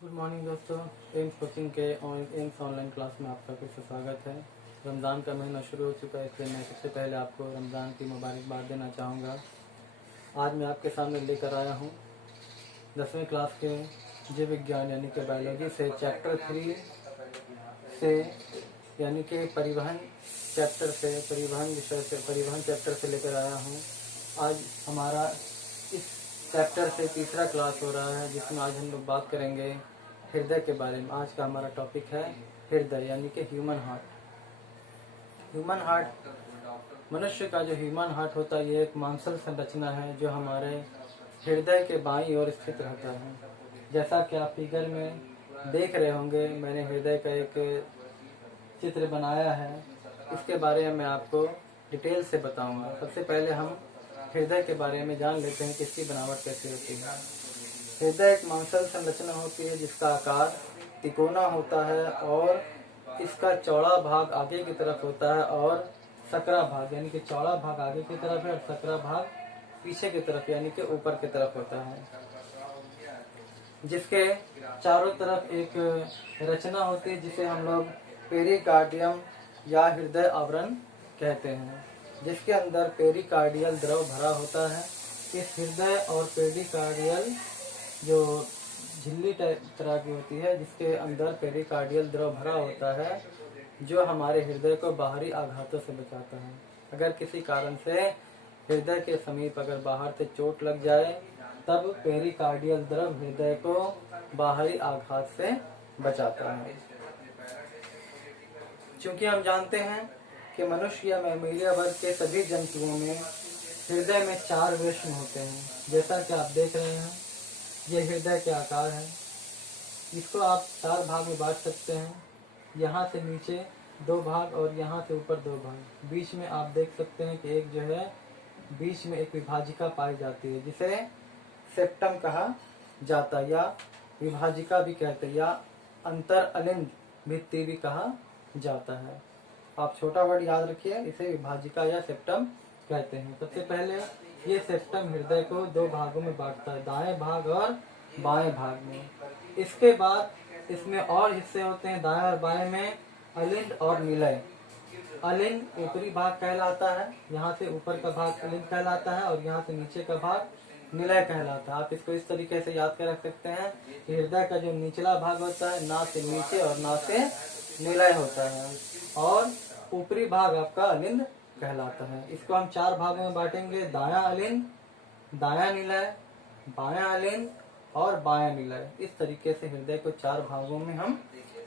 Good morning दोस्तों। AIIMS coaching के AIIMS online class में आपका फिर से स्वागत है। रमज़ान का महीना शुरू हो चुका है, इसलिए मैं सबसे पहले आपको रमज़ान की मुबारकबाद देना चाहूँगा। आज मैं आपके सामने लेकर आया हूँ 10वीं क्लास के जीव विज्ञान यानी कि बायोलॉजी से चैप्टर 3 से यानी कि परिवहन चैप्टर से परिवहन विषय से परिवहन चैप्टर से लेकर आया हूँ। आज हमारा इस चैप्टर से तीसरा क्लास हो रहा है, जिसमें आज हम लोग बात करेंगे हृदय के बारे में। आज का हमारा टॉपिक है हृदय यानी कि ह्यूमन हार्ट। ह्यूमन हार्ट मनुष्य का जो ह्यूमन हार्ट होता है, ये एक मांसल संरचना है जो हमारे हृदय के बाईं ओर स्थित रहता है। जैसा कि आप फिगर में देख रहे होंगे, मैंने हृदय का एक चित्र बनाया है। इसके बारे में मैं आपको डिटेल से बताऊंगा। सबसे पहले हम हृदय के बारे में जान लेते हैं कि इसकी बनावट कैसे होती है। हृदय एक मांसल संरचना होती है जिसका आकार तिकोना होता है और इसका चौड़ा भाग आगे की तरफ होता है और सकरा भाग यानी कि चौड़ा भाग आगे की तरफ है और सकरा भाग पीछे की तरफ यानी कि ऊपर की तरफ होता है, जिसके चारों तरफ एक रचना होती है जिसे हम लोग पेरिकार्डियम या हृदय आवरण कहते हैं, जिसके अंदर पेरिकार्डियल द्रव भरा होता है। इस हृदय और पेरिकार्डियल जो झिल्ली तरह की होती है, जिसके अंदर पेरिकार्डियल द्रव भरा होता है, जो हमारे हृदय को बाहरी आघातों से बचाता है। अगर किसी कारण से हृदय के समीप अगर बाहर से चोट लग जाए, तब पेरिकार्डियल द्रव हृदय को बाहरी आघात से बचाता है। चूंकि हम जानते हैं कि मनुष्य या मैमेलिया वर्ग के सभी जंतुओं में हृदय में 4 वेष्म होते हैं। जैसा कि आप देख रहे हैं, ये हृदय के आकार है। इसको आप 4 भाग में बांट सकते हैं। यहाँ से नीचे 2 भाग और यहाँ से ऊपर 2 भाग। बीच में आप देख सकते हैं कि एक जो है बीच में एक विभाजिका पाई जाती है, जिसे सेप्टम कहा जाता है या विभाजिका भी कहते हैं या अंतर अलिंद भित्ति भी कहा जाता है। आप छोटा वर्ड याद रखिए, इसे विभाजिका या सेप्टम कहते हैं। सबसे पहले ये सेप्टम हृदय को 2 भागों में बांटता है, दाएं भाग और बाएं भाग में। इसके बाद इसमें और हिस्से होते हैं, दाएं और बाएं में अलिंद और निलय। अलिंद ऊपरी भाग कहलाता है, यहाँ से ऊपर का भाग अलिंद कहलाता है और यहाँ से नीचे का भाग निलय कहलाता है। आप इसको इस तरीके से याद कर रख सकते हैं कि हृदय का जो निचला भाग होता है, ना से नीचे और ना से निलय होता है, और ऊपरी भाग आपका अलिंद कहलाता है। इसको हम 4 भागों में बांटेंगे, दायां अलिंद, दायां निलय, बायां अलिंद और बायां निलय। इस तरीके से हृदय को 4 भागों में हम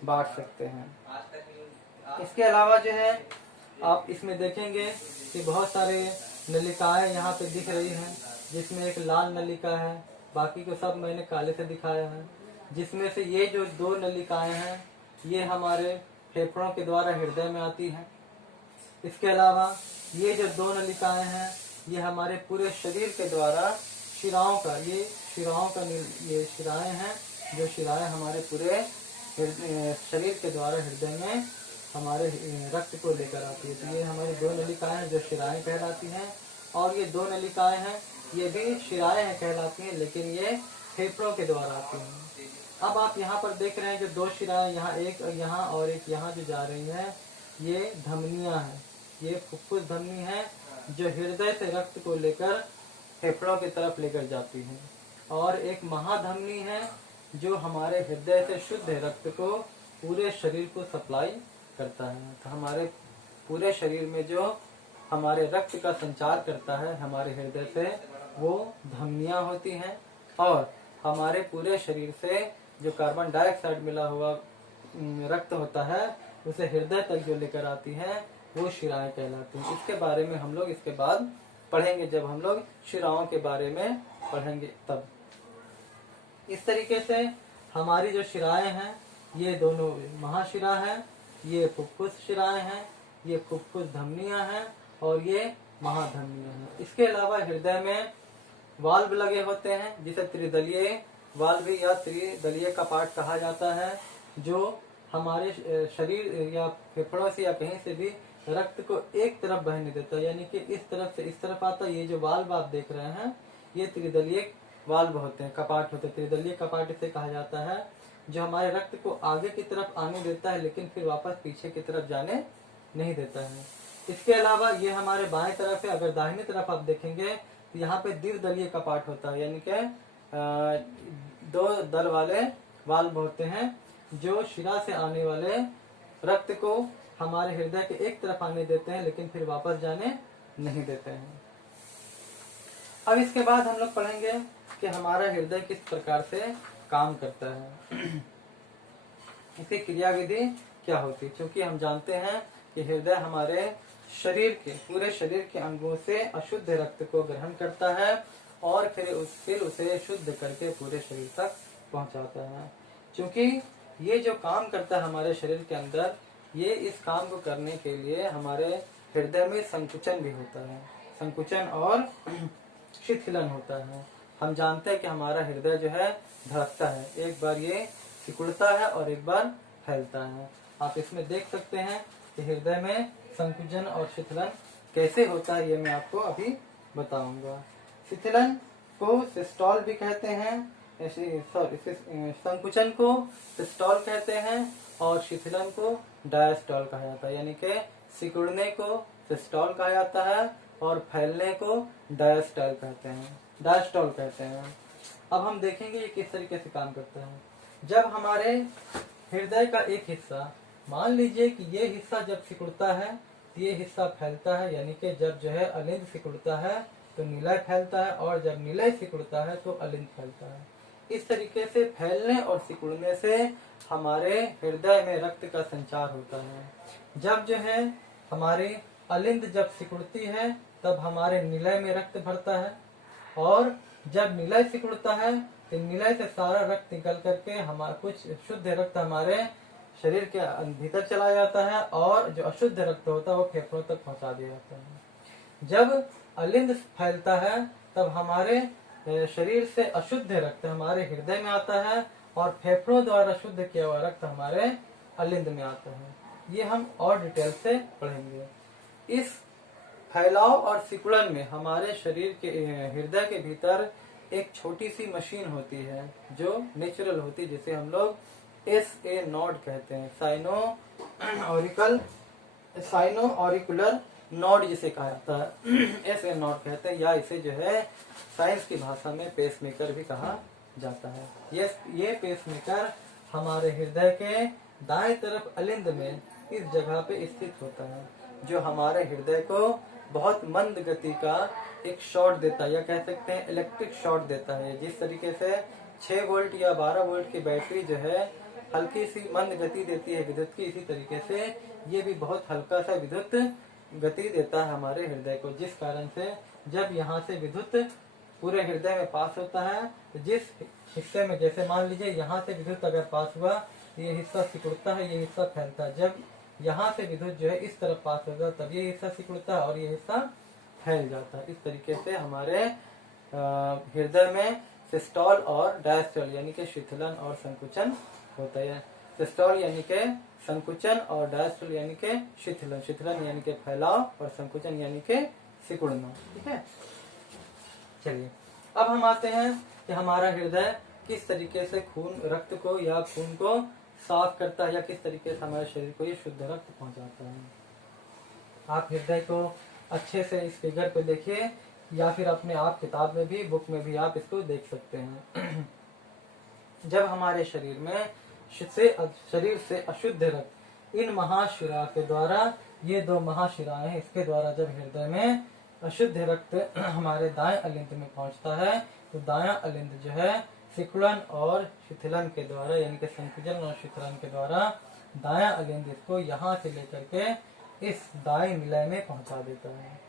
बांट सकते हैं। इसके अलावा जो है आप इसमें देखेंगे कि बहुत सारे नलिकाएं यहाँ पे दिख रही हैं, जिसमें एक लाल नलिका है, बाकी को सब मैंने काले से दिखाया है। जिसमें से ये जो 2 नलिकाएं हैं, ये हमारे फेफड़ों के द्वारा हृदय में आती हैं। इसके अलावा ये जो 2 नलिकाएं हैं, ये हमारे पूरे शरीर के द्वारा शिराओं का ये शिराएं हैं, जो शिराएं हमारे पूरे शरीर के द्वारा हृदय में हमारे रक्त को लेकर आती है। तो ये हमारी 2 नलिकाएं हैं जो शिराएं कहलाती हैं, और ये 2 नलिकाएं हैं, ये भी शिराएं हैं कहलाती हैं, लेकिन ये फेफड़ों के द्वारा आती हैं। अब आप यहाँ पर देख रहे हैं जो 2 शिराएं, यहाँ एक यहाँ और एक यहाँ जो जा रही है, ये धमनियां हैं। ये फुफ्फुस धमनी है जो हृदय से रक्त को लेकर फेफड़ों की तरफ लेकर जाती है, और एक महाधमनी है जो हमारे हृदय से शुद्ध रक्त को पूरे शरीर को सप्लाई करता है। तो हमारे पूरे शरीर में जो हमारे रक्त का संचार करता है हमारे हृदय से, वो धमनियां होती हैं, और हमारे पूरे शरीर से जो कार्बन डाइऑक्साइड मिला हुआ रक्त होता है, उसे हृदय तक जो लेकर आती है, वो शिराएं कहलाती हैं। इसके बारे में हम लोग इसके बाद पढ़ेंगे, जब हम लोग शिराओं के बारे में पढ़ेंगे तब। इस तरीके से हमारी जो शिराएं हैं, ये दोनों महाशिरा हैं, ये फुफ्फुस शिराएं हैं, ये फुफ्फुस धमनियां हैं और ये महाधमनियां हैं। इसके अलावा हृदय में वाल्व लगे होते हैं, जिसे त्रिदलीय वाल्व या त्रिदलीय कपाट कहा जाता है, जो हमारे शरीर या फेफड़ों से या कहीं से भी रक्त को एक तरफ बहने देता है, यानी कि इस तरफ से इस तरफ आता है। ये जो वाल्व आप देख रहे हैं, ये त्रिदलीय वाल्व होते हैं, कपाट होते हैं। त्रिदलीय कपाट इसे कहा जाता है, जो हमारे रक्त को आगे की तरफ आने देता है लेकिन फिर वापस पीछे की तरफ जाने नहीं देता है। इसके अलावा ये हमारे बाएं तरफ है। अगर दाहिनी तरफ आप देखेंगे तो यहाँ पे द्विदलीय कपाट होता है, यानी कि 2 दल वाले वाल्व होते हैं जो शिरा से आने वाले रक्त को हमारे हृदय के एक तरफ आने देते हैं लेकिन फिर वापस जाने नहीं देते हैं। अब इसके बाद हम लोग पढ़ेंगे कि हमारा हृदय किस प्रकार से काम करता है, इसकी क्रियाविधि क्या होती है। क्योंकि हम जानते हैं कि हृदय हमारे शरीर के पूरे शरीर के अंगों से अशुद्ध रक्त को ग्रहण करता है और फिर उसे शुद्ध करके पूरे शरीर तक पहुंचाता है। क्योंकि ये जो काम करता है हमारे शरीर के अंदर, ये इस काम को करने के लिए हमारे हृदय में संकुचन भी होता है, संकुचन और शिथिलन होता है। हम जानते हैं कि हमारा हृदय जो है धड़कता है, एक बार ये सिकुड़ता है और एक बार फैलता है। आप इसमें देख सकते हैं कि हृदय में संकुचन और शिथिलन कैसे होता है, ये मैं आपको अभी बताऊंगा। शिथिलन को सिस्टोल भी कहते हैं, संकुचन को सिस्टोल कहते हैं और शिथिलन को डायस्टोल कहा जाता है। यानी कि सिकुड़ने को सिस्टोल कहा जाता है और फैलने को डायस्टोल कहते हैं। अब हम देखेंगे ये किस तरीके से काम करता है। जब हमारे हृदय का एक हिस्सा, मान लीजिए कि ये हिस्सा जब सिकुड़ता है तो ये हिस्सा फैलता है, यानी कि जब जो है अलिंद सिकुड़ता है तो निलय फैलता है और जब निलय सिकुड़ता है तो अलिंद फैलता है। इस तरीके से फैलने और सिकुड़ने से हमारे हृदय में रक्त का संचार होता है। जब जो है हमारी अलिंद जब सिकुड़ती है तब हमारे निलय में रक्त भरता है और जब निलय सिकुड़ता है तो निलय से सारा रक्त निकल करके हमारा कुछ शुद्ध रक्त हमारे शरीर के भीतर चला जाता है और जो अशुद्ध रक्त होता है वो फेफड़ों तक पहुंचा दिया जाता है। जब अलिंद फैलता है तब हमारे शरीर से अशुद्ध रक्त हमारे हृदय में आता है और फेफड़ों द्वारा शुद्ध किया हुआ रक्त हमारे अलिंद में आता है। ये हम और डिटेल से पढ़ेंगे। इस फैलाव और सिकुड़न में हमारे शरीर के हृदय के भीतर एक छोटी सी मशीन होती है जो नेचुरल होती है, जिसे हम लोग SA नोड कहते हैं, साइनो ऑरिकुलर नोड जिसे कहा जाता है, SA नोड कहते हैं, या इसे जो है साइंस की भाषा में पेसमेकर भी कहा जाता है। ये पेसमेकर हमारे हृदय के दाएं तरफ अलिंद में इस जगह पे स्थित होता है, जो हमारे हृदय को बहुत मंद गति का एक शॉट देता है, या कह सकते हैं इलेक्ट्रिक शॉट देता है। जिस तरीके से 6 वोल्ट या 12 वोल्ट की बैटरी जो है हल्की सी मंद गति देती है विद्युत की, इसी तरीके से ये भी बहुत हल्का सा विद्युत गति देता है हमारे हृदय को। जिस कारण से जब यहाँ से विद्युत पूरे हृदय में पास होता है तो जिस हिस्से में, जैसे मान लीजिए यहाँ से विद्युत अगर पास हुआ ये हिस्सा सिकुड़ता है, ये हिस्सा फैलता है। जब यहाँ से विद्युत जो है इस तरफ पास होगा तब ये हिस्सा सिकुड़ता है और ये हिस्सा फैल जाता है। इस तरीके से हमारे हृदय में सिस्टोल और डायस्टोल यानी कि शिथिलन और संकुचन होता है। सिस्टोल यानी कि संकुचन और डायस्टोल यानी कि शिथिलन। शिथिलन यानी कि फैलाव और संकुचन यानी कि सिकुड़ना। ठीक है, चलिए अब हम आते हैं कि हमारा हृदय किस तरीके से रक्त को या खून को साफ करता है, या किस तरीके से हमारे शरीर को ये शुद्ध रक्त पहुंचाता है। आप हृदय को अच्छे से इस फिगर पे देखिए, या फिर अपने आप किताब में भी, बुक में भी आप इसको देख सकते हैं। जब हमारे शरीर में शरीर से अशुद्ध रक्त इन महाशिरा के द्वारा, ये 2 महाशिराएं हैं, इसके द्वारा जब हृदय में अशुद्ध रक्त हमारे दाएं अलिंद में पहुंचता है तो दायां अलिंद जो है सिकुड़न और शिथिलन के द्वारा, यानी कि संकुचन और शिथिलन के द्वारा दायां अलिंद इसको यहाँ से लेकर के इस दाएं निलय में पहुंचा देता है।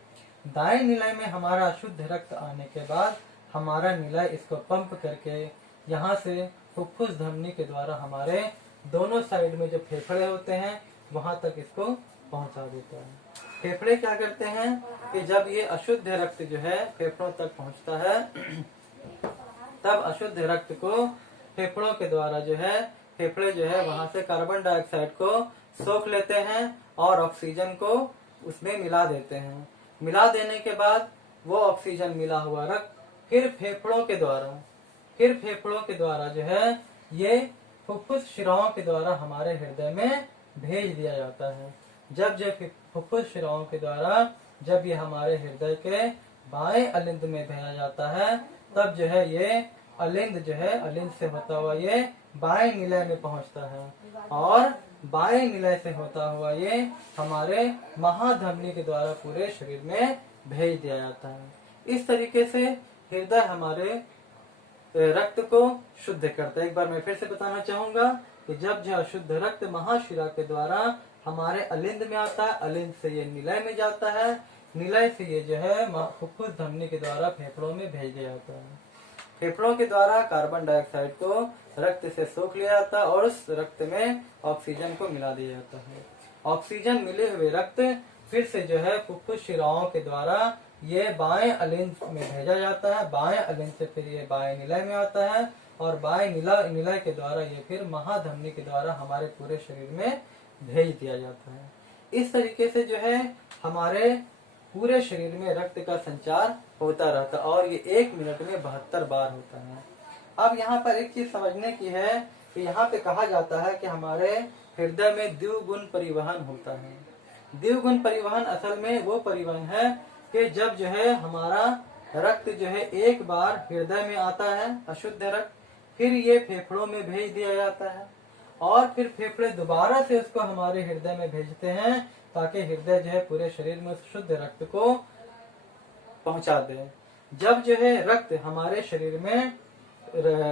दाएं निलय में हमारा अशुद्ध रक्त आने के बाद हमारा निलय इसको पंप करके यहाँ से फुफ्फुस धमनी के द्वारा हमारे दोनों साइड में जो फेफड़े होते हैं वहां तक इसको पहुंचा देता है। फेफड़े क्या करते हैं कि जब ये अशुद्ध रक्त जो है फेफड़ों तक पहुंचता है तब अशुद्ध रक्त को फेफड़ों के द्वारा जो है फेफड़े जो है वहां से कार्बन डाइऑक्साइड को सोख लेते हैं और ऑक्सीजन को उसमें मिला देते हैं। मिला देने के बाद वो ऑक्सीजन मिला हुआ रक्त फिर फेफड़ों के द्वारा जो है ये फुफ्फुस शिराओं के द्वारा हमारे हृदय में भेज दिया जाता है। जब फुफ्फुस शिराओं के द्वारा जब ये हमारे हृदय के बाएं अलिंद में भेजा जाता है, तब जो है ये अलिंद जो है अलिंद से होता हुआ ये बाएं निलय में पहुंचता है और बाएं निलय से होता हुआ ये हमारे महाधमनी के द्वारा पूरे शरीर में भेज दिया जाता है। इस तरीके से हृदय हमारे रक्त को शुद्ध करता है। एक बार मैं फिर से बताना चाहूंगा कि जब जो अशुद्ध रक्त महाशिरा के द्वारा हमारे अलिंद में आता है, अलिंद से ये निलय में जाता है, निलय से ये जो है फुफ्फुस धमनी के द्वारा फेफड़ों में भेज दिया जाता है। फेफड़ों के द्वारा कार्बन डाइऑक्साइड को रक्त से सोख लिया जाता है और उस रक्त में ऑक्सीजन को मिला दिया जाता है। ऑक्सीजन मिले हुए रक्त फिर से जो है फुफ्फुस शिराओं के द्वारा ये बाएं अलिंद में भेजा जाता है, बाएं अलिंद से फिर ये बाएं निलय में आता है और बाएं निलय के द्वारा ये फिर महाधमनी के द्वारा हमारे पूरे शरीर में भेज दिया जाता है। इस तरीके से जो है हमारे पूरे शरीर में रक्त का संचार होता रहता है और ये 1 मिनट में 72 बार होता है। अब यहाँ पर एक चीज समझने की है कि यहाँ पे कहा जाता है कि हमारे हृदय में द्विगुण परिवहन होता है। द्विगुण परिवहन असल में वो परिवहन है कि जब जो है हमारा रक्त जो है एक बार हृदय में आता है अशुद्ध रक्त, फिर ये फेफड़ों में भेज दिया जाता है और फिर फेफड़े दोबारा से उसको हमारे हृदय में भेजते हैं ताकि हृदय जो है पूरे शरीर में शुद्ध रक्त को पहुंचा दे। जब जो है रक्त हमारे शरीर में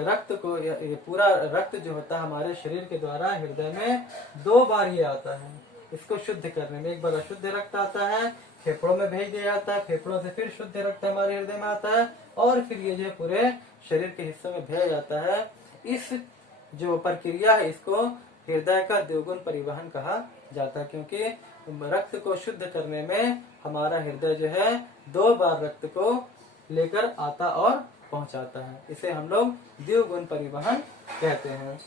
रक्त को ये पूरा रक्त जो होता है हमारे शरीर के द्वारा हृदय में 2 बार ये आता है इसको शुद्ध करने में। एक बार अशुद्ध रक्त आता है, फेफड़ों में भेज दिया जाता है, फेफड़ों से फिर शुद्ध रक्त हमारे हृदय में आता है और फिर ये जो पूरे शरीर के हिस्सों में भेजा जाता है। इस जो प्रक्रिया है इसको हृदय का द्विगुण परिवहन कहा जाता है, क्योंकि रक्त को शुद्ध करने में हमारा हृदय जो है 2 बार रक्त को लेकर आता और पहुंचाता है। इसे हम लोग द्विगुण परिवहन कहते हैं।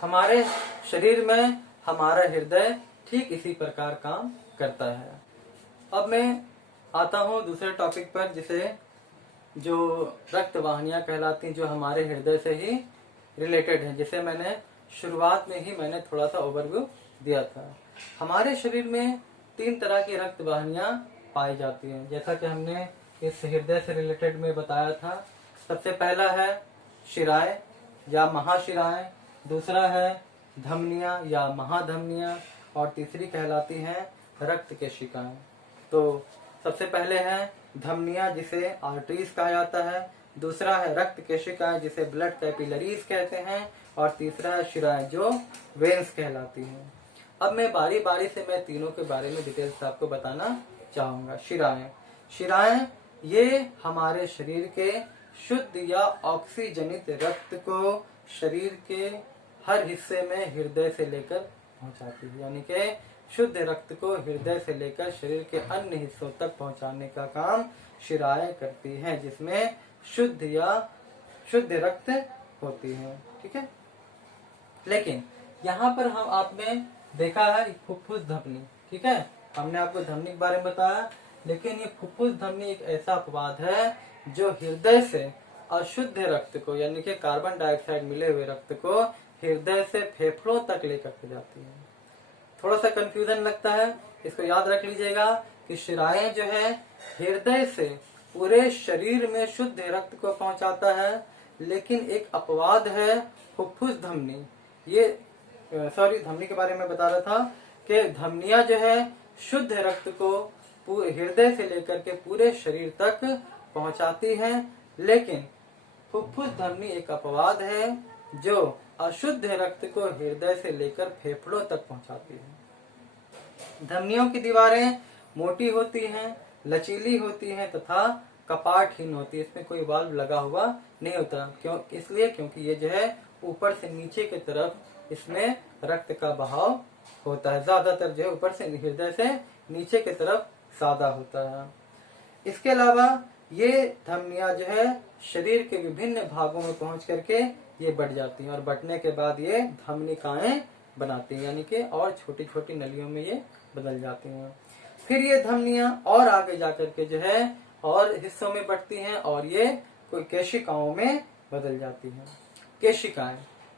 हमारे शरीर में हमारा हृदय ठीक इसी प्रकार काम करता है। अब मैं आता हूँ दूसरे टॉपिक पर, जिसे जो रक्त वाहिनियां कहलाती हैं, जो हमारे हृदय से ही रिलेटेड है, जिसे मैंने शुरुआत में ही मैंने थोड़ा सा ओवरव्यू दिया था। हमारे शरीर में 3 तरह की रक्त वाहिनियां पाई जाती हैं, जैसा कि हमने इस हृदय से रिलेटेड में बताया था। सबसे पहला है शिराएं या महाशिराएं, दूसरा है धमनियां या महाधमनियां और तीसरी कहलाती हैं रक्त केशिकाएं। तो सबसे पहले है धमनियां जिसे आर्टरीज कहा जाता है, दूसरा है रक्त केशिकाएं जिसे ब्लड कैपिलरीज कहते हैं और तीसरा है शिराएं जो वेन्स कहलाती हैं। अब मैं बारी बारी से मैं तीनों के बारे में डिटेल से आपको बताना चाहूंगा। शिराएं ये हमारे शरीर के शुद्ध या ऑक्सीजनित रक्त को शरीर के हर हिस्से में हृदय से लेकर पहुंचाती है, यानी कि शुद्ध रक्त को हृदय से लेकर शरीर के अन्य हिस्सों तक पहुंचाने का काम शिराएं करती हैं, जिसमें शुद्ध रक्त होती है। ठीक है, लेकिन यहाँ पर हम आपने देखा है फुफ्फुस धमनी। ठीक है, हमने आपको धमनी के बारे में बताया, लेकिन ये फुफ्फुस धमनी एक ऐसा अपवाद है जो हृदय से अशुद्ध रक्त को, यानी कि कार्बन डाइऑक्साइड मिले हुए रक्त को हृदय से फेफड़ों तक लेकर के जाती है। थोड़ा सा कंफ्यूजन लगता है, इसको याद रख लीजिएगा कि शिराएं जो है हृदय से पूरे शरीर में शुद्ध रक्त को पहुंचाता है, लेकिन एक अपवाद है फुफ्फुस धमनी। धमनी के बारे में बता रहा था कि धमनियां जो है शुद्ध रक्त को हृदय से लेकर के पूरे शरीर तक पहुंचाती हैं, लेकिन फुफ्फुस धमनी एक अपवाद है जो अशुद्ध रक्त को हृदय से लेकर फेफड़ों तक पहुंचाती है। धमनियों की दीवारें मोटी होती हैं, लचीली होती हैं तथा कपाटहीन होती है। इसमें कोई वाल्व लगा हुआ नहीं होता, क्योंकि ये जो है ऊपर से नीचे की तरफ इसमें रक्त का बहाव होता है। ज्यादातर जो है ऊपर से हृदय से नीचे की तरफ सादा होता है। इसके अलावा ये धमनियां जो है शरीर के विभिन्न भागों में पहुंच करके ये बढ़ जाती हैं और बढ़ने के बाद ये धमनिकाएं बनाती हैं, यानी कि और छोटी छोटी नलियों में ये बदल जाती हैं। फिर ये धमनियां और आगे जाकर के जो है और हिस्सों में बढ़ती हैं और ये कोई केशिकाओं में बदल जाती हैं।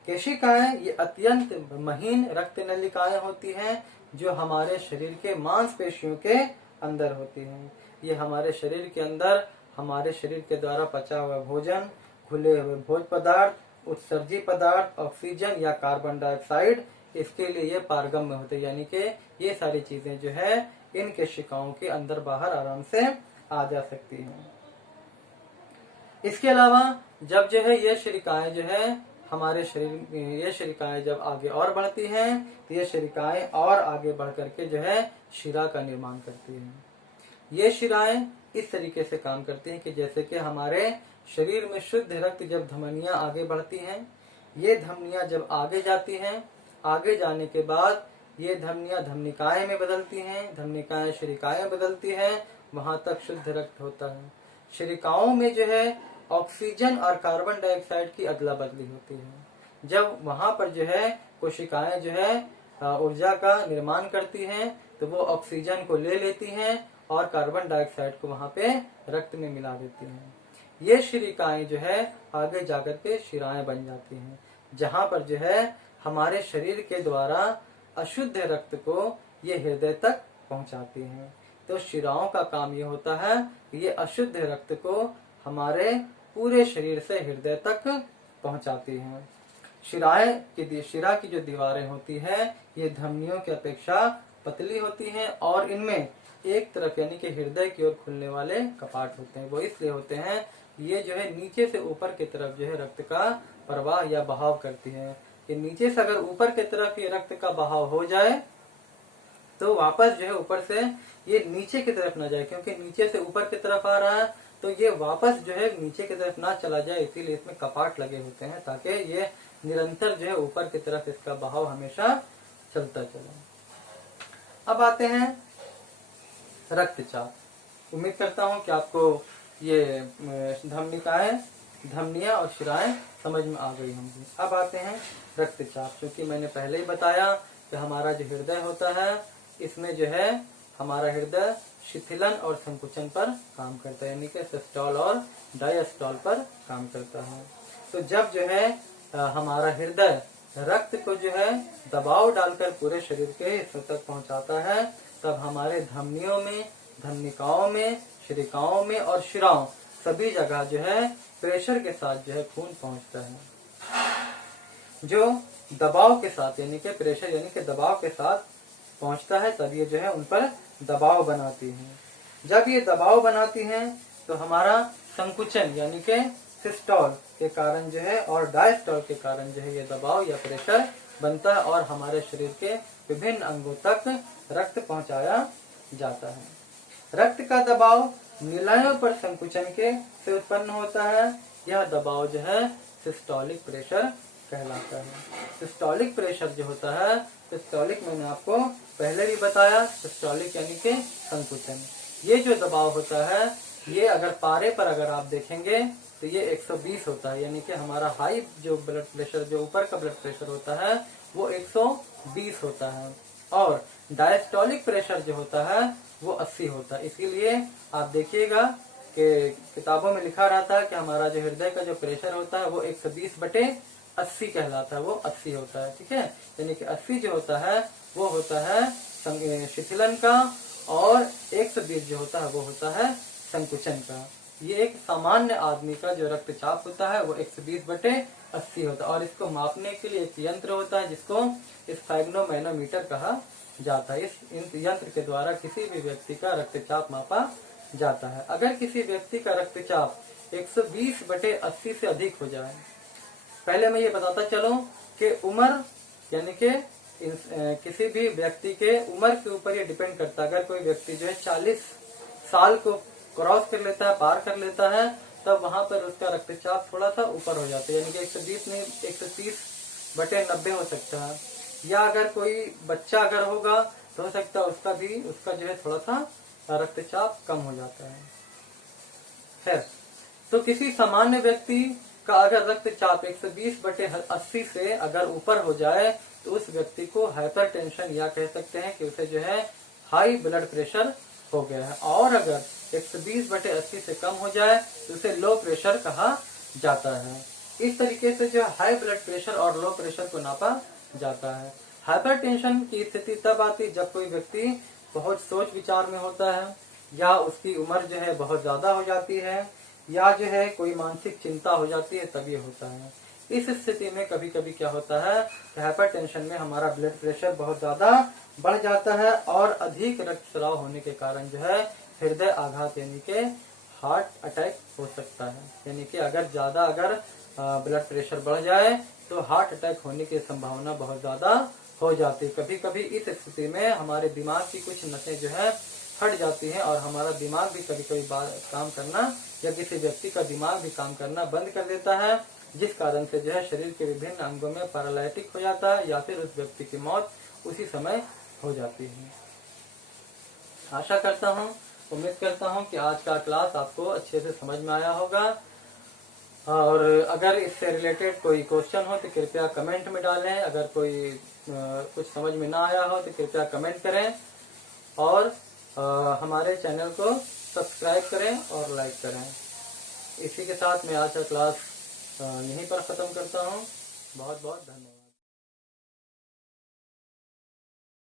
केशिकाएं ये अत्यंत महीन रक्त नलिकाएं होती हैं जो हमारे शरीर के मांसपेशियों के अंदर होती हैं। ये हमारे शरीर के अंदर हमारे शरीर के द्वारा पचा हुआ भोजन, घुले हुए भोज्य पदार्थ, उत्सर्जी पदार्थ, ऑक्सीजन या कार्बन डाइऑक्साइड, इसके लिए ये पारगम्य होते हैं। यानी कि ये सारी चीजें जो है इन केशिकाओं के अंदर बाहर आराम से आ जा सकती हैं। इसके अलावा जब जो है ये शरीकाएं जो है हमारे शरीर, ये शरीकाएं जब आगे और बढ़ती हैं तो ये शरीकाएं और आगे बढ़ करके जो है शिरा का निर्माण करती हैं। ये शिराएं इस तरीके से काम करती हैं कि जैसे कि हमारे शरीर में शुद्ध रक्त जब धमनियां आगे बढ़ती हैं, ये धमनियां जब आगे जाती हैं, आगे जाने के बाद ये धमनियां धमनिकाएं में बदलती हैं, धमनिकाएं शरीकाएं बदलती हैं, वहां तक शुद्ध रक्त होता है। शरीकाओं में जो है ऑक्सीजन और कार्बन डाइऑक्साइड की अदला बदली होती है। जब वहां पर जो है कोशिकाएं जो है ऊर्जा का निर्माण करती हैं तो वो ऑक्सीजन को ले लेती हैं और कार्बन डाइऑक्साइड को वहां पे रक्त में मिला देती हैं। ये शरीकाएं जो है आगे जाकर के शिराएं बन जाती हैं, जहां पर जो है हमारे शरीर के द्वारा अशुद्ध रक्त को ये हृदय तक पहुंचाती हैं। तो शिराओं का काम ये होता है कि ये अशुद्ध रक्त को हमारे पूरे शरीर से हृदय तक पहुंचाती हैं। शिरा की जो दीवारें होती है ये धमनियों की अपेक्षा पतली होती हैं और इनमें एक तरफ यानी कि हृदय की ओर खुलने वाले कपाट होते हैं। वो इसलिए होते हैं ये जो है नीचे से ऊपर की तरफ जो है रक्त का प्रवाह या बहाव करती है। कि नीचे से अगर ऊपर की तरफ ये रक्त का बहाव हो जाए तो वापस जो है ऊपर से ये नीचे की तरफ ना जाए, क्योंकि नीचे से ऊपर की तरफ आ रहा है तो ये वापस जो है नीचे की तरफ ना चला जाए, इसीलिए इसमें कपाट लगे होते हैं ताकि ये निरंतर जो है ऊपर की तरफ इसका बहाव हमेशा चलता चले। अब आते हैं रक्तचाप। उम्मीद करता हूँ कि आपको ये धमनियां और शिराएं समझ में आ गई होंगी। अब आते हैं रक्तचाप। क्योंकि मैंने पहले ही बताया कि हमारा जो हृदय होता है इसमें जो है हमारा हृदय शिथिलन और संकुचन पर काम करता है, यानी कि सिस्टोल और डायस्टोल पर काम करता है। तो जब जो है हमारा हृदय रक्त को जो है दबाव डालकर पूरे शरीर के हिस्सों तक पहुंचाता है, तब हमारे धमनियों में, धमनिकाओं में, शिरिकाओं में और शिराओं सभी जगह जो है प्रेशर के साथ जो है खून पहुंचता है। जो दबाव के साथ यानी कि प्रेशर यानी कि दबाव के साथ पहुंचता है तब ये जो है उन पर दबाव बनाती हैं। जब ये दबाव बनाती हैं तो हमारा संकुचन यानी कि सिस्टोल के कारण जो है और डायस्टोल के कारण जो है ये दबाव या प्रेशर बनता है और हमारे शरीर के विभिन्न अंगों तक रक्त पहुंचाया जाता है। रक्त का दबाव निलयों पर संकुचन के से उत्पन्न होता है। यह दबाव जो है सिस्टोलिक प्रेशर कहलाता है। सिस्टोलिक प्रेशर जो होता है, सिस्टोलिक मैंने आपको पहले भी बताया, सिस्टोलिक यानी कि संकुचन। ये जो दबाव होता है ये अगर पारे पर अगर आप देखेंगे तो ये 120 होता है, यानी कि हमारा हाई जो ब्लड प्रेशर, जो ऊपर का ब्लड प्रेशर होता है वो 120 होता है और डायस्टोलिक प्रेशर जो होता है वो 80 होता है। इसीलिए आप देखिएगा कि किताबों में लिखा रहता है कि हमारा जो हृदय का जो प्रेशर होता है वो 120/80 कहलाता है, वो 80 होता है। ठीक है, यानी कि 80 जो होता है वो होता है शिथिलन का और 120 जो होता है वो होता है संकुचन का। ये एक सामान्य आदमी का जो रक्तचाप होता है वो 120/80 होता है और इसको मापने के लिए एक यंत्र होता है जिसको स्फेग्नोमैनोमीटर कहा जाता है। इस यंत्र के द्वारा किसी भी व्यक्ति का रक्तचाप मापा जाता है। अगर किसी व्यक्ति का रक्तचाप 120/80 से अधिक हो जाए, पहले मैं ये बताता चलूं कि उम्र यानी कि किसी भी व्यक्ति के उम्र के ऊपर ये डिपेंड करता है। अगर कोई व्यक्ति जो है 40 साल को क्रॉस कर लेता है, पार कर लेता है, तब वहां पर उसका रक्तचाप थोड़ा सा ऊपर हो जाता है, यानी कि 120 नहीं 130/90 हो सकता है। या अगर कोई बच्चा अगर होगा तो हो सकता है उसका जो है थोड़ा सा रक्तचाप कम हो जाता है। खैर, तो किसी सामान्य व्यक्ति का अगर रक्तचाप 120/80 से अगर ऊपर हो जाए तो उस व्यक्ति को हाइपरटेंशन या कह सकते हैं कि उसे जो है हाई ब्लड प्रेशर हो गया है। और अगर 120/80 से कम हो जाए तो उसे लो प्रेशर कहा जाता है। इस तरीके से जो हाई ब्लड प्रेशर और लो प्रेशर को नापा जाता है। हाइपरटेंशन की स्थिति तब आती जब कोई व्यक्ति बहुत सोच विचार में होता है, या उसकी उम्र जो है बहुत ज्यादा हो जाती है, या जो है कोई मानसिक चिंता हो जाती है, तब ये होता है। इस स्थिति में कभी कभी क्या होता है कि हाइपरटेंशन में हमारा ब्लड प्रेशर बहुत ज्यादा बढ़ जाता है और अधिक रक्तस्राव होने के कारण जो है हृदय आघात यानी कि हार्ट अटैक हो सकता है। यानी कि अगर ब्लड प्रेशर बढ़ जाए तो हार्ट अटैक होने की संभावना बहुत ज्यादा हो जाती है। कभी कभी इस स्थिति में हमारे दिमाग की कुछ नसें जो है फट जाती हैं और हमारा दिमाग भी कभी कभी काम करना, या किसी व्यक्ति का दिमाग भी काम करना बंद कर देता है, जिस कारण से जो है शरीर के विभिन्न अंगों में पैरालाइटिक हो जाता है, या फिर उस व्यक्ति की मौत उसी समय हो जाती है। आशा करता हूँ, उम्मीद करता हूँ कि आज का क्लास आपको अच्छे से समझ में आया होगा, और अगर इससे रिलेटेड कोई क्वेश्चन हो तो कृपया कमेंट में डालें। अगर कोई कुछ समझ में ना आया हो तो कृपया कमेंट करें, और हमारे चैनल को सब्सक्राइब करें और लाइक करें। इसी के साथ मैं आज का क्लास यहीं पर ख़त्म करता हूँ। बहुत बहुत धन्यवाद।